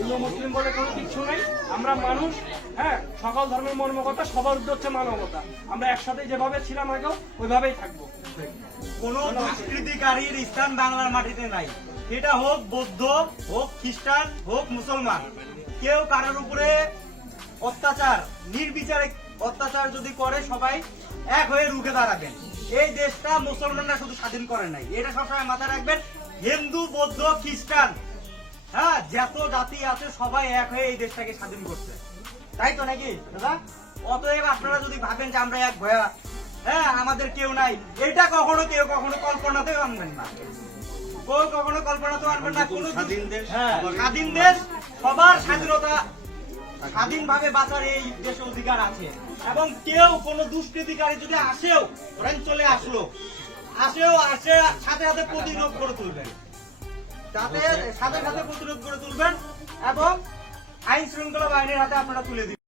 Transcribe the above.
হিন্দু মুসলিম বলে কোনো কিছু নেই। আমরা মানুষ হ্যাঁ সকল ধর্মের মর্মকতা সবার উদ্দেশ্য হচ্ছে মানবতা। আমরা একসাথে যেভাবে ছিলাম আগেও ওইভাবেই থাকব। কোন দুষ্কৃতিকারীর স্থান বাংলার মাটিতে নাই। এটা হোক বৌদ্ধ, হোক খ্রিস্টান, হোক মুসলমান। কেউ কারোর উপরে অত্যাচার, নির্বিচারে অত্যাচার যদি করে, সবাই এক হয়ে রুখে দাঁড়াবেন। এই দেশটা মুসলমানরা শুধু স্বাধীন করে নাই। এটা সবসময় মাথায় রাখবেন, হিন্দু, বৌদ্ধ, খ্রিস্টান। হ্যাঁ যত জাতি আছে সবাই এক হয়ে এই দেশটাকে স্বাধীন করছে। তাই তো নাকি দাদা? অতএব আপনারা যদি ভাবেন যে আমরা এক ভয়া হ্যাঁ আমাদের কেউ নাই এটা কখনো কেউ কখনো কল্পনাতেও আনবেন না। কেউ কখনো কল্পনাতেও আনবেন না কোনো স্বাধীন দেশ হ্যাঁ স্বাধীন দেশ সবার স্বাধীনতা স্বাধীনভাবে বাঁচার এই দেশে অধিকার আছে। এবং কেউ কোনো দুষ্কৃতিকারী যদি আসেও ধরেন চলে আসলো আসেও আসে সাথে সাথে প্রতিরোধ করে তুলবেন যাতে সাথে সাথে প্রতিরোধ করে তুলবেন এবং আইন শৃঙ্খলা বাহিনীর হাতে আপনারা তুলে দিবেন।